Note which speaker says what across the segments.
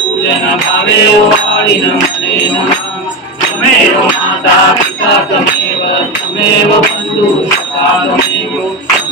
Speaker 1: పూజన భావే వాడిన మనే నమేవ మాతా పితా తమేవ తమేవ బంధు సకామే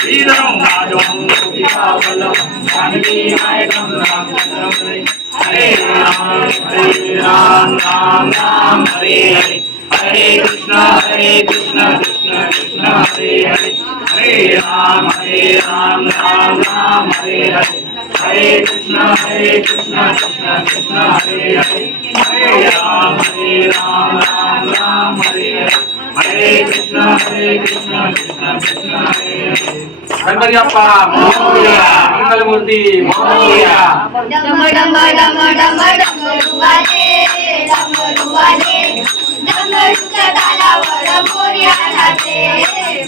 Speaker 2: శ్రీరామ హరే రామ హరే రామ రామ రామ హరే హరే హరే కృష్ణ హరే కృష్ణ కృష్ణ కృష్ణ హరే హరే హరే రామ హరే రామ రామ రామ హరే హరే హరే కృష్ణ హరే కృష్ణ కృష్ణ కృష్ణ హరే హరే హరే రామ హరే రామ రామ రామ హరే హరే హరే కృష్ణ హరే కృష్ణ కృష్ణ కృష్ణ हरे कृष्ण गणपती बाप्पा मोरया
Speaker 3: डम डम डम डम डमरूच्या तालावर मोर्या नाचे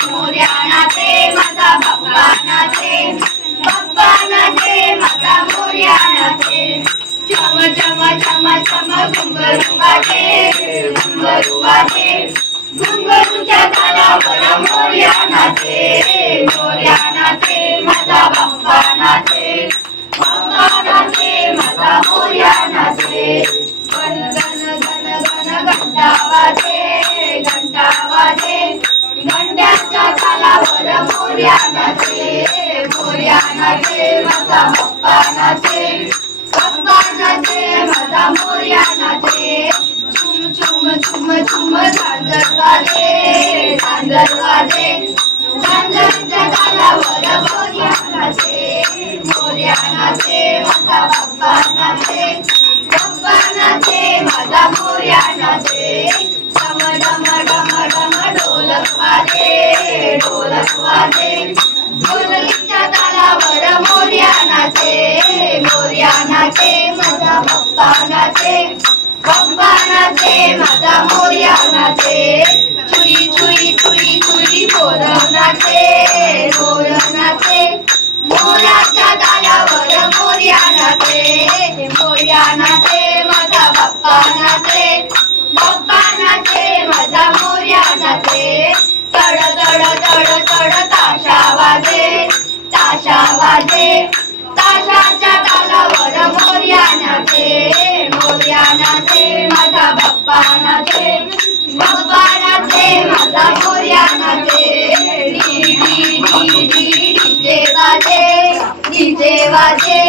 Speaker 3: मोर्या नाचे माझा बाप्पा नाचे बाप्पा नाचे माझा मोर्या नाचे चम चम चम चम घुंगरू वाजे घुंगरू वाजे घुंगरूच्या तालावर मोर्या नाचे मोर्या नाचे माझा बाप्पा नाचे बाप्पा नाचे माझा मोर्या नाचे गण गण गण गण घंटा वाजे घंटा वाजे घंट्याच्या तालावर मोर्या नाचे मोर्या नाचे माझा बाप्पा नाचे बाप्पा नाचे माझा मोर्या झांजर वाजे झांजर वाजे झांजरच्या तालावर मोर्या नाचे मोर्या नाचे माझा बाप्पा नाचे बाप्पा नाचे माझा मोर्या नाचे डम डम डम डम ढोलक वाजे ढोलक वाजे ढोलकीच्या तालावर मोर्या नाचे मोर्या नाचे माझा बाप्पा नाचे बाप्पा नाचे माझा मोर्या चुई चुई चुई चुई पोर नाचे नाचे मोराच्या दारावर मोर्या नाचे देवाचे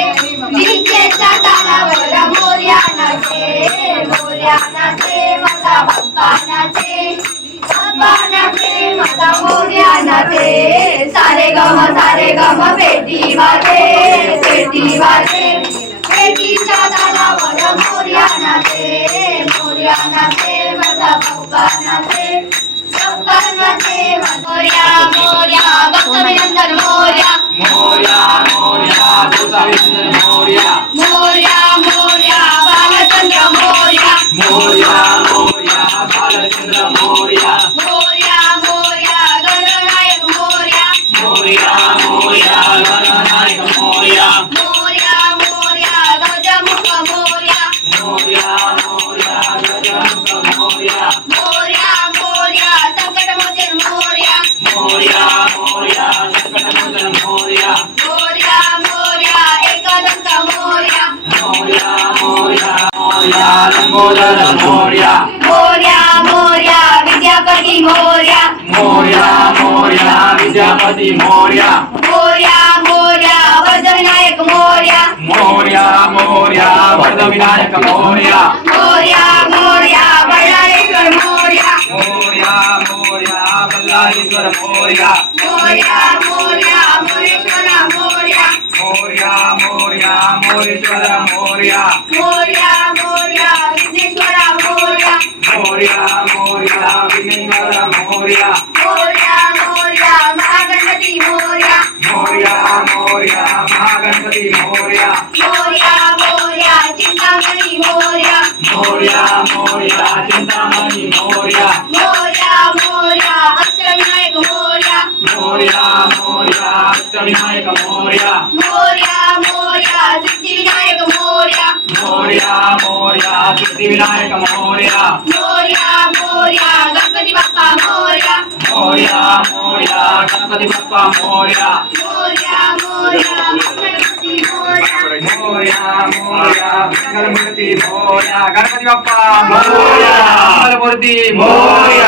Speaker 3: विजेच्या तालावर मोर्या नाचे मोर्या नाचे माझा बाप्पा नाचे बाप्पा नाचे माझा मोर्या नाचे सारे गम सारे गम पेटी वाजे पेटी वाजे. पेटीच्या तालावर मोर्या नाचे मोर्या नाचे माझा बाप्पा नाचे बाप्पा नाचे मोर्या मोर्या भक्तविनंदन मोर्या.
Speaker 2: मोर्या. பாலச்சந்திர மௌரியா. மௌரியா
Speaker 3: மௌரியா பாலச்சந்திர மௌரியா. மௌரியா
Speaker 2: மௌரியா பாலச்சந்திர மௌரியா. மௌரியா
Speaker 3: மௌரியா கணநாயக மௌரியா. மௌரியா
Speaker 2: மௌரியா கணநாயக மௌரியா. மௌரியா
Speaker 3: மௌரியா கஜமுக மௌரியா. மௌரியா
Speaker 2: मोर्या लंबोदर मोर्या
Speaker 3: मोर्या मोर्या विद्यापती मोर्या
Speaker 2: मोर्या मोर्या विद्यापती मोर्या
Speaker 3: मोर्या मोर्या वरदविनायक मोर्या
Speaker 2: मोर्या मोर्या वरदविनायक मोर्या
Speaker 3: मोर्या मोर्या बळाळेश्वर मोर्या
Speaker 2: मोर्या मोर्या बल्लाळेश्वर मोर्या
Speaker 3: मोर्या मोर्या मोरेश्वरा मोर्या
Speaker 2: मोर्या मोर्या मोरेश्वर मोर्या
Speaker 3: मोर्या मोर्या विघ्नेश्वरा मोर्या
Speaker 2: மோரியா மோரியா வினைமர
Speaker 3: மோரியா மோரியா மோரியா மகாகணபதி
Speaker 2: மோரியா மோரியா மோரியா மகாகணபதி
Speaker 3: மோரியா மோரியா மோரியா சிந்தாமணி
Speaker 2: மோரியா மோரியா மோரியா சிந்தாமணி
Speaker 3: மோரியா மோரியா மோரியா அஷ்டவிநாயக
Speaker 2: மோரியா மோரியா மோரியா அஷ்டவிநாயக
Speaker 3: மோரியா மோரியா மோரியா சித்தி விநாயக
Speaker 2: மோரியா மோரியா மோரியா சித்தி விநாயக
Speaker 3: மோரியா ಗಣಪತಿ ಬಪ್ಪ ಮೋರ್ಯ
Speaker 2: ಮೋರ್ಯ ಮೋರ್ಯ ಗಣಪತಿ ಮೋರ್ಯ ಗಣಪತಿ ಬಪ್ಪ ಮೋರ್ಯ ಮೂರ್ತಿ ಮೋರ್ಯ